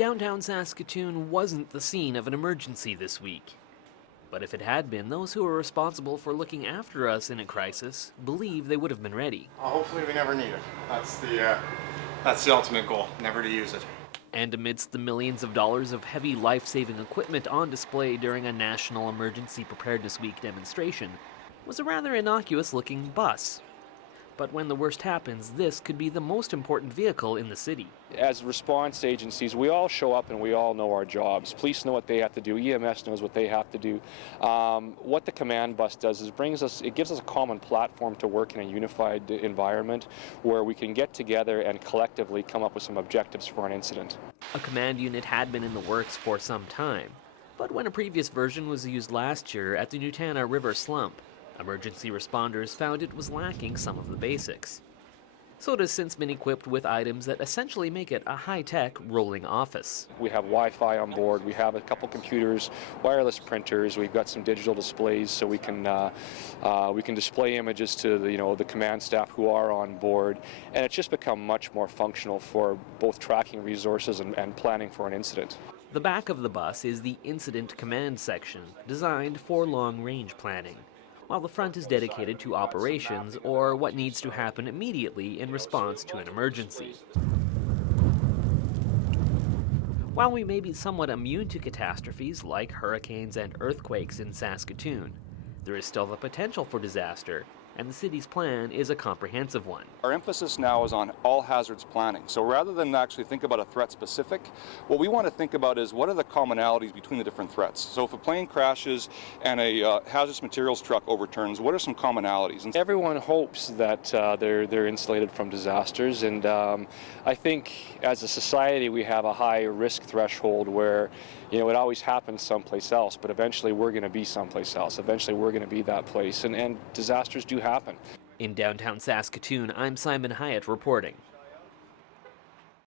Downtown Saskatoon wasn't the scene of an emergency this week. But if it had been, those who are responsible for looking after us in a crisis believe they would have been ready. Hopefully we never need it. That's the ultimate goal, never to use it. And amidst the millions of dollars of heavy life-saving equipment on display during a National Emergency Preparedness Week demonstration was a rather innocuous-looking bus. But when the worst happens, this could be the most important vehicle in the city. As response agencies, we all show up and we all know our jobs. Police know what they have to do. EMS knows what they have to do. What the command bus does is it gives us a common platform to work in a unified environment where we can get together and collectively come up with some objectives for an incident. A command unit had been in the works for some time, but when a previous version was used last year at the Nutana River slump, emergency responders found it was lacking some of the basics. So it has since been equipped with items that essentially make it a high-tech rolling office. We have Wi-Fi on board, we have a couple computers, wireless printers, we've got some digital displays so we can display images to the command staff who are on board, and it's just become much more functional for both tracking resources and planning for an incident. The back of the bus is the incident command section, designed for long-range planning, while the front is dedicated to operations or what needs to happen immediately in response to an emergency. While we may be somewhat immune to catastrophes like hurricanes and earthquakes in Saskatoon, there is still the potential for disaster, and the city's plan is a comprehensive one. Our emphasis now is on all hazards planning. So rather than actually think about a threat specific, what we want to think about is what are the commonalities between the different threats. So if a plane crashes and a hazardous materials truck overturns, what are some commonalities? And everyone hopes that they're insulated from disasters, and I think as a society we have a high risk threshold where it always happens someplace else, but eventually we're going to be someplace else. Eventually we're going to be that place, and disasters do happen. In downtown Saskatoon, I'm Simon Hiatt reporting.